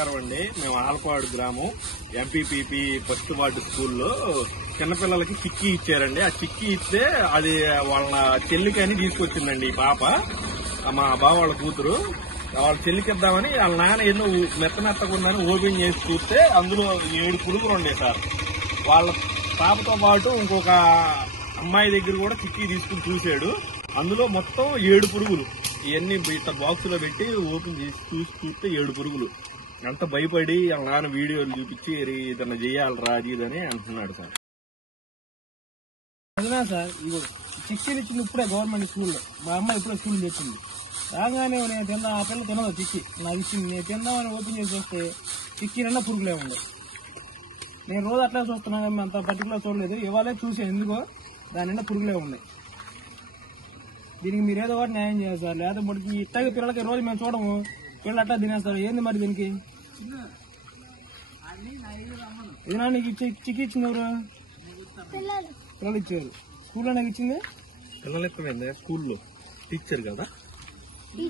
నమస్కారం అండి. మేము ఆలపాడు గ్రామం ఎంపీపీపీ ఫస్ట్ వార్డు స్కూల్లో చిన్నపిల్లలకి చిక్కీ ఇచ్చారండి. ఆ చిక్కీ ఇస్తే అది వాళ్ళ చెల్లికి అని తీసుకొచ్చిందండి ఈ పాప, మా బావ వాళ్ళ కూతురు. వాళ్ళ చెల్లికి ఇద్దామని వాళ్ళ నాన్న ఎన్నో మెత్తగా ఉందని ఓపెన్ చేసి చూస్తే అందులో 7 పురుగులు ఉండే సార్. వాళ్ళ పాపతో పాటు ఇంకొక అమ్మాయి దగ్గర కూడా చిక్కీ తీసుకుని చూశాడు. అందులో మొత్తం 7 పురుగులు. ఇవన్నీ ఇట్లా బాక్స్ లో పెట్టి ఓపెన్ చేసి చూస్తే 7 పురుగులు. అంత భయపడి వాళ్ళ నాన్న వీడియోలు చూపించి ఏదన్నా చెయ్యాలరా అది ఇదని అంటున్నాడు సార్. అదినా సార్, ఇగో చిక్కీలు ఇచ్చింది ఇప్పుడే గవర్నమెంట్ స్కూల్లో. మా అమ్మాయి ఇప్పుడే స్కూల్ తెచ్చింది. రాగానే నేను తిందా, ఆ పిల్లలు తినదు చిక్కీ నాకు ఇచ్చింది. నేను తిందామని ఓపెన్ చేసి చూస్తే చిక్కీలన్నా పురుగులే ఉండే. నేను రోజు అట్లా చూస్తున్నాను కానీ అంత పర్టికులర్ చూడలేదు. ఇవాళే చూసాను ఎందుకో దాని నిండా పురుగులే ఉన్నాయి. దీనికి మీరు ఏదో ఒకటి న్యాయం చేయాలి సార్. లేదా మనకి ఇట్లాగే పిల్లలకి రోజు మేము చూడము, పిల్లలు అట్లా తినేస్తారు. ఏంది మరి దీనికి? ఏదైనా నీకు చిక్కీ ఇచ్చింది ఎవరు? పిల్లలు ఇచ్చారు. స్కూల్లో నాకు ఇచ్చింది పిల్లలు ఎక్కువ స్కూల్లో టీచర్ కదా. ఇది